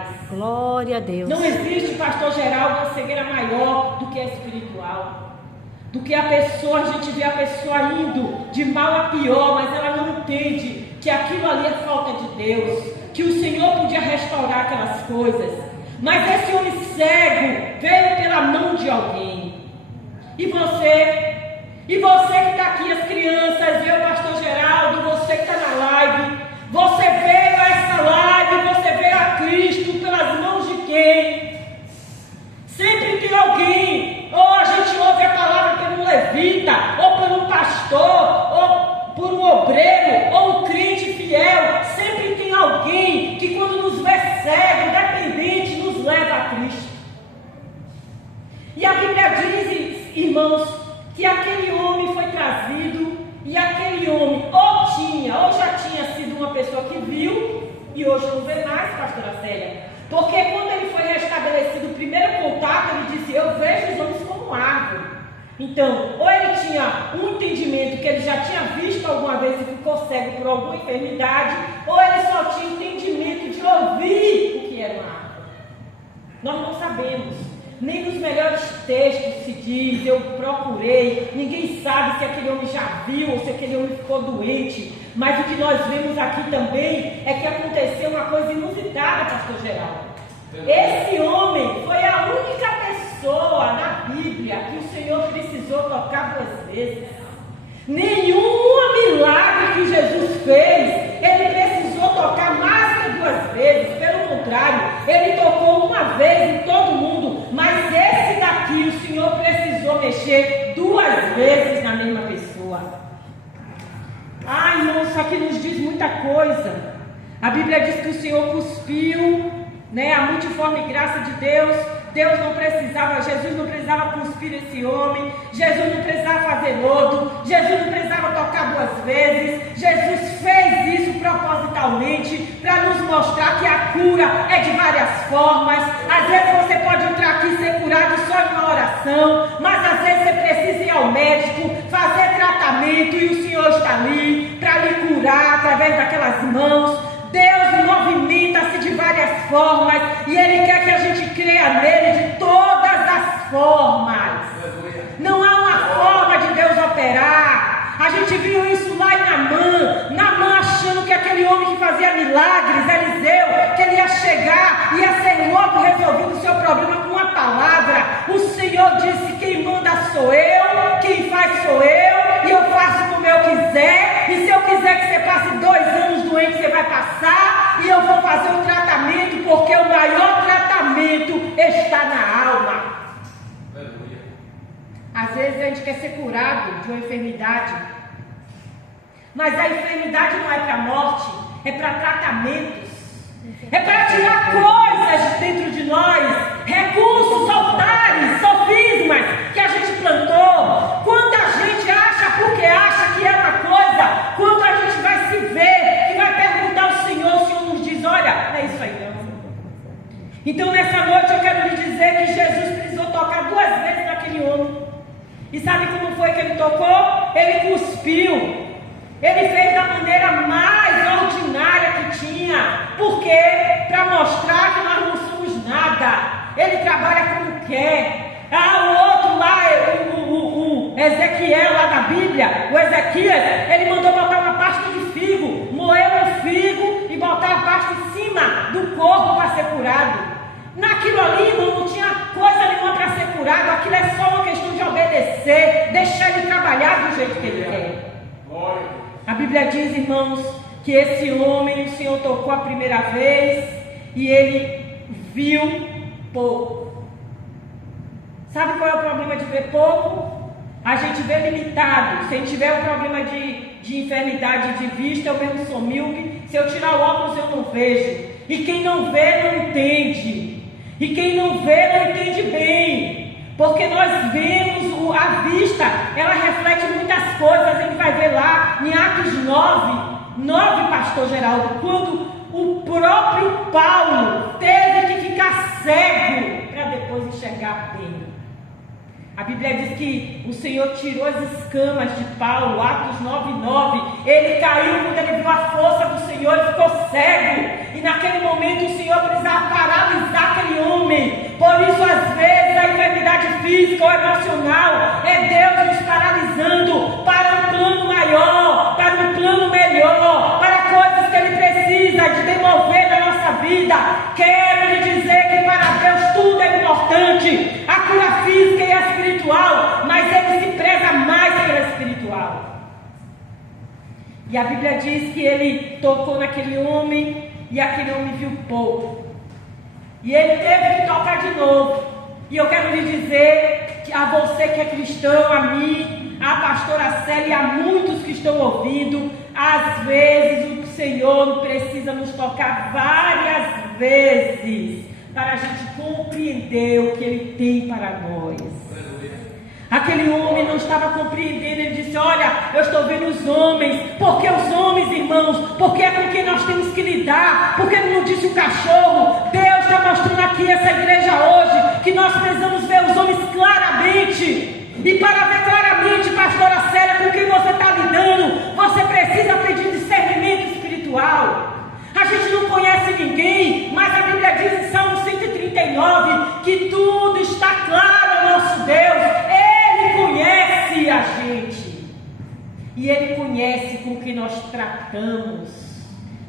espirituais. Glória a Deus. Não existe, pastor Geraldo, uma cegueira maior do que a espiritual. Do que a gente vê a pessoa indo de mal a pior, mas ela não entende que aquilo ali é falta de Deus, que o Senhor podia restaurar aquelas coisas. Mas esse homem cego veio pela mão de alguém. E você que está aqui, as crianças, eu, pastor Geraldo, você que está na live, você veio a essa live, você veio a Cristo pelas mãos de quem? Sempre tem alguém, ou a gente ouve a palavra por um levita, ou por um pastor, ou por um obreiro, ou um crente fiel. Sempre tem alguém que quando nos vê cego, dependente, nos leva a Cristo. E a Bíblia diz, irmãos, que aquele homem foi trazido, e aquele homem ou já tinha sido uma pessoa que viu, e hoje não vê mais, pastora Célia, porque quando ele foi restabelecido o primeiro contato, ele disse: eu vejo os homens como árvore. Então, ou ele tinha um entendimento que ele já tinha visto alguma vez e ficou cego por alguma enfermidade, ou ele só tinha entendimento de ouvir o que era uma árvore. Nós não sabemos. Nem nos melhores textos se diz, eu procurei, ninguém sabe se aquele homem já viu ou se aquele homem ficou doente. Mas o que nós vemos aqui também é que aconteceu uma coisa inusitada, pastor Geraldo. Esse homem foi a única pessoa na Bíblia que o Senhor precisou tocar 2 vezes. Nenhum milagre que Jesus fez, ele precisou tocar mais que 2 vezes. Pelo contrário, ele tocou uma vez em todo mundo. Mas esse daqui, o Senhor precisou mexer 2 vezes na mesma pessoa. Ai, irmão, isso aqui nos diz muita coisa. A Bíblia diz que o Senhor cuspiu, a multiforme graça de Deus. Jesus não precisava cuspir esse homem. Jesus não precisava fazer lodo. Jesus não precisava tocar 2 vezes. Jesus fez isso propositalmente para nos mostrar que a cura é de várias formas. Às vezes você pode entrar aqui e ser curado só em uma oração, mas às vezes você precisa ir ao médico, fazer tratamento, e o Senhor está ali para lhe curar através daquelas mãos. Deus movimenta-se de várias formas e Ele quer que a gente creia nele de todas as formas. Não há uma forma de Deus operar. A gente viu isso lá em Naamã achando que aquele homem que fazia milagres, Eliseu, que ele ia chegar, ia ser logo resolvido o seu problema com uma palavra. O Senhor disse: quem manda sou eu, quem faz sou eu, e eu faço como eu quiser. E se eu quiser que você passe 2 anos doente, você vai passar, e eu vou fazer um tratamento, porque o maior tratamento está na alma. Aleluia. Às vezes a gente quer ser curado de uma enfermidade, mas a enfermidade não é para morte, é para tratamentos, é para tirar coisas de dentro de nós, recursos, altares, sofismas que a gente plantou. Quando a gente acha porque acha que é uma coisa, quando a gente vai se ver, que vai perguntar ao Senhor, o Senhor nos diz: olha, não é isso aí não. Então nessa noite eu quero lhe dizer que Jesus precisou tocar 2 vezes naquele homem. E sabe como foi que ele tocou? Ele cuspiu. Ele fez da maneira mais ordinária que tinha. Por quê? Para mostrar que nós não somos nada. Ele trabalha como quer. O outro lá, o Ezequiel lá da Bíblia, o Ezequias, ele mandou botar uma pasta de figo, moer um figo e botar a pasta em cima do corpo para ser curado. Naquilo ali não tinha coisa nenhuma para ser curado. Aquilo é só uma questão de obedecer, deixar ele trabalhar do jeito que ele quer. A Bíblia diz, irmãos, que esse homem, o Senhor tocou a primeira vez e ele viu pouco. Sabe qual é o problema de ver pouco? A gente vê limitado. Se a gente tiver um problema de enfermidade de vista, eu mesmo sou míope. Se eu tirar o óculos, eu não vejo. E quem não vê, não entende. E quem não vê, não entende bem. Porque nós vemos a vista, ela reflete muitas coisas. A gente vai ver lá em Atos 9, pastor Geraldo, quando o próprio Paulo teve que ficar cego para depois enxergar bem. A Bíblia diz que o Senhor tirou as escamas de Paulo, Atos 9:9. Ele caiu quando ele viu a força do Senhor e ficou cego. E naquele momento o Senhor precisava parar física ou emocional, é Deus nos paralisando para um plano maior, para um plano melhor, para coisas que Ele precisa de desenvolver na nossa vida. Quero lhe dizer que para Deus tudo é importante, a cura física e a espiritual, mas Ele se preza mais pela espiritual. E a Bíblia diz que Ele tocou naquele homem e aquele homem viu pouco. E Ele teve que tocar de novo. E eu quero lhe dizer que a você que é cristão, a mim, a pastora Célia e a muitos que estão ouvindo, às vezes o Senhor precisa nos tocar várias vezes para a gente compreender o que Ele tem para nós. Aquele homem não estava compreendendo, ele disse: olha, eu estou vendo os homens. Porque os homens, irmãos? Porque é com quem nós temos que lidar. Porque ele não disse o cachorro. Deus está mostrando aqui essa igreja hoje que nós precisamos ver os homens claramente. E para ver claramente, pastora Célia, com quem você está lidando, você precisa pedir discernimento espiritual. A gente não conhece ninguém, mas a Bíblia diz em Salmo 139 que tudo está claro ao nosso Deus. Ele conhece a gente. E Ele conhece com quem nós tratamos.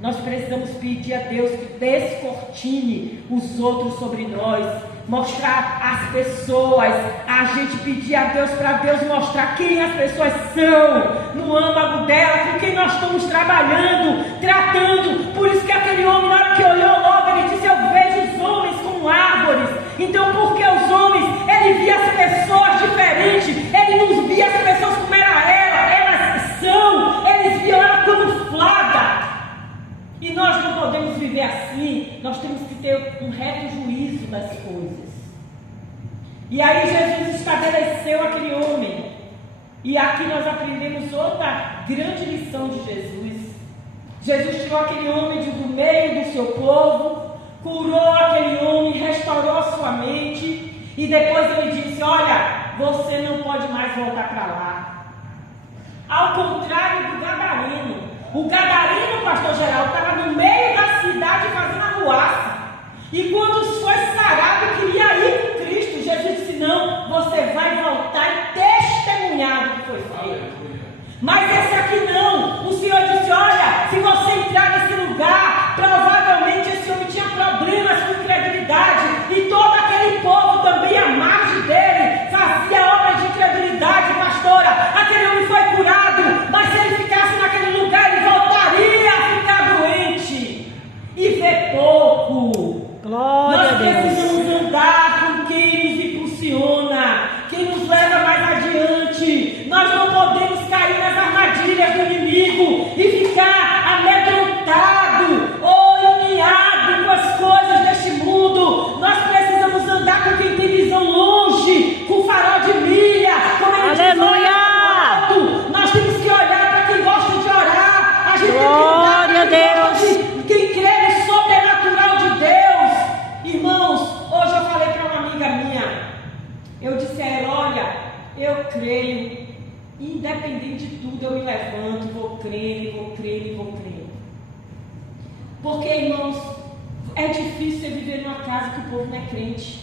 Nós precisamos pedir a Deus que descortine os outros sobre nós. Mostrar as pessoas. A gente pedir a Deus para Deus mostrar quem as pessoas são no âmago dela, com quem nós estamos trabalhando, tratando. Por isso que aquele homem, na hora que olhou logo, ele disse: eu vejo os homens como árvores. Então, porque os homens, ele via as pessoas diferentes, ele não via as pessoas como era elas são, eles viam ela camuflada. E nós não podemos viver assim, nós temos que ter um reto juízo das coisas. E aí Jesus estabeleceu aquele homem. E aqui nós aprendemos outra grande lição de Jesus. Jesus tirou aquele homem do meio do seu povo, curou aquele homem, restaurou a sua mente. E depois ele disse: olha, você não pode mais voltar para lá. Ao contrário do gadareno. O gadareno, pastor Geraldo, estava no meio da cidade fazendo arruaça. E quando foi sarado, queria ir com Cristo. Jesus disse: não, você vai voltar e testemunhar o que foi feito. Mas esse aqui não. O Senhor disse: olha, se você entrar nesse lugar, provavelmente esse homem tinha problemas com incredulidade. E todo aquele povo também, à margem dele, fazia obra de incredulidade, pastora. Aquele homem foi curado, mas se ele ficasse naquele lugar, ele voltaria a ficar doente e ver pouco. Glória Nós a Deus. precisamos andar com quem nos impulsiona, quem nos leva mais adiante. Nós não podemos cair nas armadilhas do inimigo e ficar amedrontado ou ilhado com as coisas deste mundo. Nós precisamos andar com quem tem visão longe, com farol de milha, como ele diz, olhar pro alto. Nós temos que olhar para quem gosta de orar. A gente tem que olhar para quem crê no sobrenatural de Deus. Irmãos, hoje eu falei para uma amiga minha, eu disse a ela: olha, eu creio, independente de tudo, eu me levanto, vou crendo, vou crendo, vou crendo. Porque, irmãos, é difícil você viver numa casa que o povo não é crente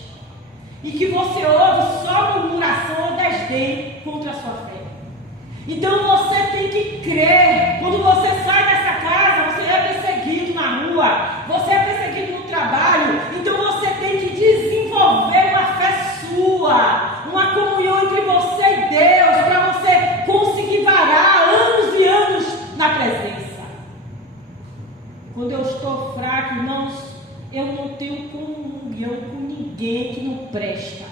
e que você ouve só murmuração ou desdém contra a sua fé. Então você tem que crer. Quando você sai dessa casa, você é perseguido na rua, você é perseguido no trabalho. Então você tem que desenvolver uma fé sua, uma comunhão entre você e Deus, para você conseguir varar anos e anos na presença. Quando eu estou fraco, irmãos, eu não tenho comunhão com ninguém que não presta.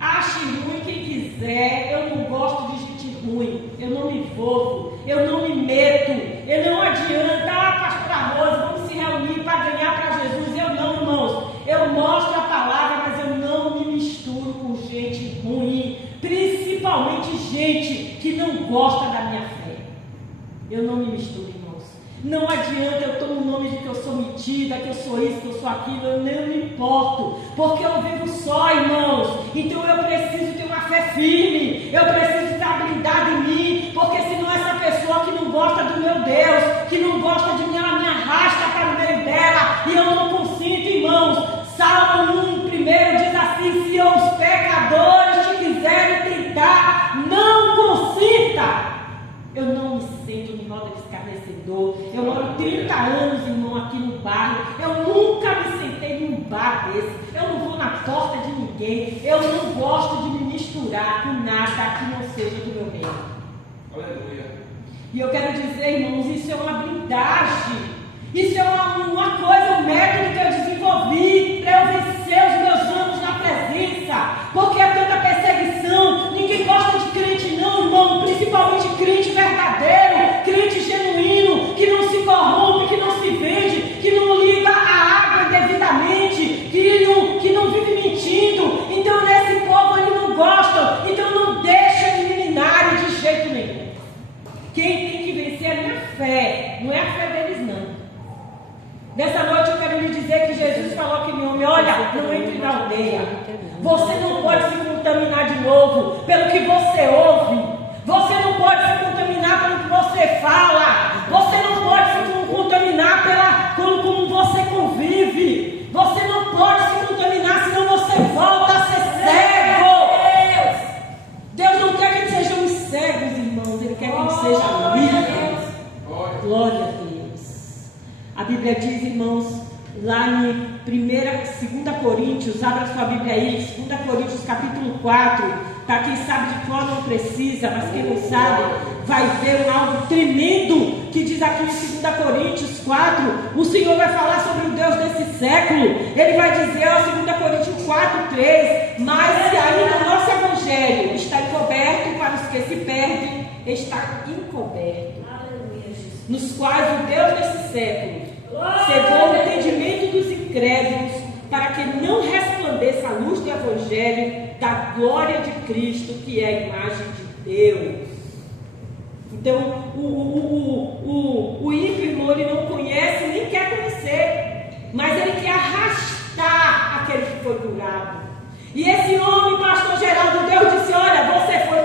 Ache ruim quem quiser, eu não gosto de gente ruim, eu não me envolvo, eu não me meto, eu não adianta, pastora Rosa, vamos se reunir para ganhar para Jesus. Eu não, irmãos, eu mostro a palavra, mas eu não me misturo com gente ruim, principalmente gente que não gosta da minha fé. Eu não me misturo, irmãos. Não adianta eu tomo o nome de que eu sou metida, que eu sou isso, que eu sou aquilo, eu nem me importo, porque eu vivo só, irmãos. Então eu preciso ter uma fé firme, eu preciso ter habilidade em mim, porque senão essa pessoa que não gosta do meu Deus, que não gosta de mim, ela me arrasta para o meio dela, e eu não consinto, irmãos. Salmo 1, primeiro diz assim: se os pecadores te bar desse, eu não vou na porta de ninguém, eu não gosto de me misturar com nada que não seja do meu meio. Aleluia. E eu quero dizer, irmãos, isso é uma blindagem, isso é uma coisa, um método que eu desenvolvi para eu vencer os meus anos na presença, porque é tanta perseguição, ninguém gosta de crente não, irmão, principalmente crente verdadeiro, crente genuíno, que não se corrompe, que não se vende, que não liga a água indevidamente, que não vive mentindo. Então nesse povo eles não gostam, então não deixa de eliminar de jeito nenhum. Quem tem que vencer é a minha fé, não é a fé deles não. Nessa noite eu quero lhe dizer que Jesus falou aquele homem: olha, não entre na aldeia. Você não pode se contaminar de novo pelo que você ouve. Você não pode se contaminar pelo que você fala. Você não pode se contaminar pelo como você convive. Você não pode se contaminar, senão você volta a ser cego. Deus não quer que sejamos cegos, irmãos. Ele quer que sejam livres. Glória a Deus. A Bíblia diz, irmãos, lá em 2 Coríntios, abra sua Bíblia aí, 2 Coríntios capítulo 4, para quem sabe de qual não precisa, mas quem não sabe, vai ver algo tremendo, que diz aqui em 2 Coríntios 4, o Senhor vai falar sobre o Deus desse século. Ele vai dizer, ó, 2 Coríntios 4, 3, mas se ainda o nosso evangelho está encoberto para os que se perdem, está encoberto, nos quais o Deus desse século cegou o entendimento dos incrédulos, para que não resplandeça a luz do Evangelho da glória de Cristo, que é a imagem de Deus. Então, o ímpio, irmão, ele não conhece, nem quer conhecer, mas ele quer arrastar aquele que foi curado. E esse homem, pastor Geraldo, Deus disse: olha, você foi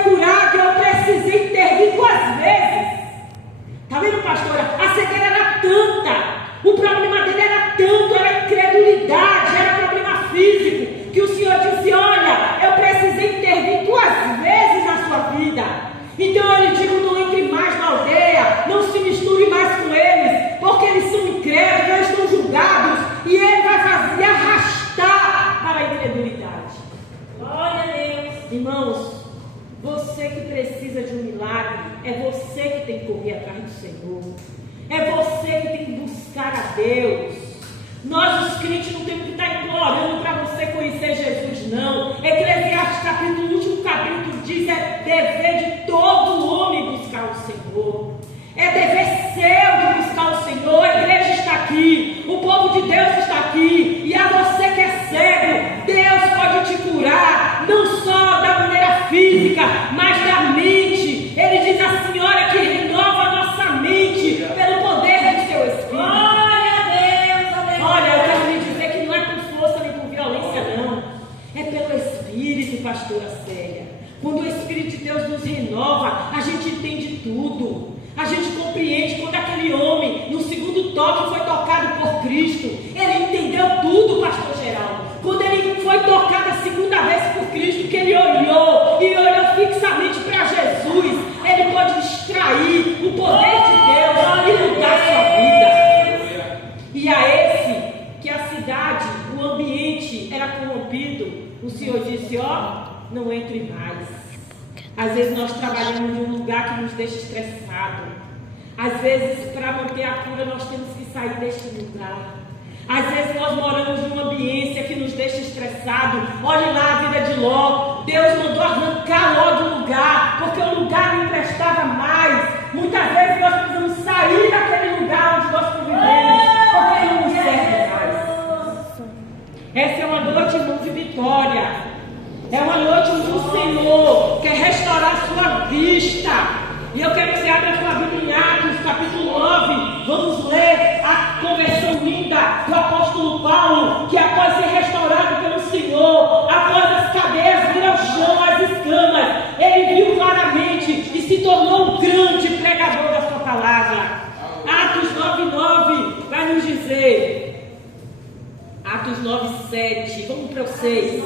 curado, eu precisei intervir 2 vezes. Está vendo, pastora? A cegueira era tanta, o problema dele era tanto, era incredulidade, era problema físico, que o Senhor disse: olha, eu precisei intervir 2 vezes na sua vida. Então eu lhe digo, não entre mais na aldeia, não se misture mais com eles, porque eles são incrédulos, eles estão julgados, e ele vai fazer arrastar para a incredulidade. Glória a Deus. Irmãos, você que precisa de um milagre, é você que tem que correr atrás do Senhor, é você que tem que buscar a Deus. Nós os crentes não temos que estar implorando para você conhecer Jesus, não. Eclesiastes capítulo, o último capítulo diz: é dever de todo homem buscar o Senhor, é dever seu de buscar o Senhor. A igreja está aqui, o povo de Deus está aqui, e a você que é cego, Deus pode te curar, não só da maneira física, mas da mente. Ele diz assim: olha, que renova a nossa mente pelo poder do seu Espírito. Glória a Deus. Olha, eu quero lhe dizer que não é por força nem por violência, não, é pelo Espírito, pastora Célia. Quando o Espírito de Deus nos renova, a gente entende tudo. A gente compreende. Quando aquele homem, no segundo toque, foi tocado por Cristo, ele entendeu tudo, pastor Geraldo. Quando ele foi tocado a segunda vez por Cristo, que ele olhou e olhou fixamente para Jesus, ele pode extrair o poder de Deus e mudar a sua vida. E a esse, que a cidade, o ambiente era corrompido, o Senhor disse: ó, não entre mais. Às vezes nós trabalhamos em um lugar que nos deixa estressado. Às vezes, para manter a cura, nós temos que sair deste lugar. Às vezes nós moramos numa ambiência que nos deixa estressado. Olhe lá a vida de Ló. Deus mandou arrancar Ló do lugar, porque o lugar não prestava mais. Muitas vezes nós precisamos sair daquele lugar onde nós convivemos, porque ele não nos serve mais. Essa é uma noite, irmão, de vitória. É uma noite onde o Senhor quer restaurar a sua vista. E eu quero que você abra a sua Bíblia em Atos, capítulo 9. Vamos ler a conversão linda do apóstolo Paulo, que após ser restaurado pelo Senhor, após as cadeias vir ao chão, as escamas, ele viu claramente e se tornou um grande pregador da sua palavra. Atos 9:9 vai nos dizer. Atos 9:7. Vamos para o 6.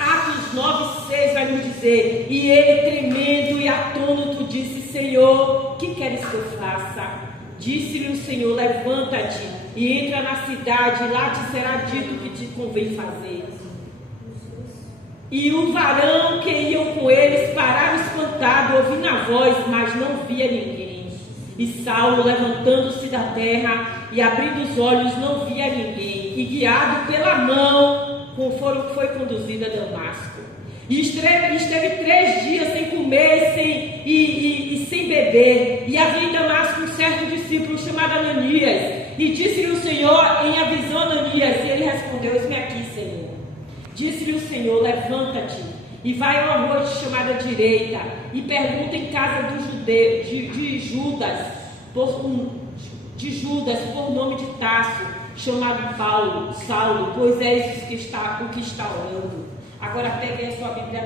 Atos 9:6 vai nos dizer: e ele, tremendo e atônito, disse: Senhor, que queres que eu faça? Disse-lhe o Senhor: levanta-te, e entra na cidade, e lá te será dito o que te convém fazer. E o varão que iam com eles parava espantado, ouvindo a voz, mas não via ninguém. E Saulo, levantando-se da terra e abrindo os olhos, não via ninguém. E guiado pela mão, foi conduzido a Damasco. E esteve 3 dias sem comer e sem beber. E havia em Damasco um certo discípulo chamado Ananias. E disse-lhe o Senhor em a visão, Ananias. E ele respondeu: eis-me aqui, Senhor. Disse-lhe o Senhor: levanta-te e vai a uma rua chamada Direita e pergunta em casa do judeu, de Judas, por nome de Tarso, chamado Saulo, pois é isso o que está orando. Agora pegue a sua Bíblia.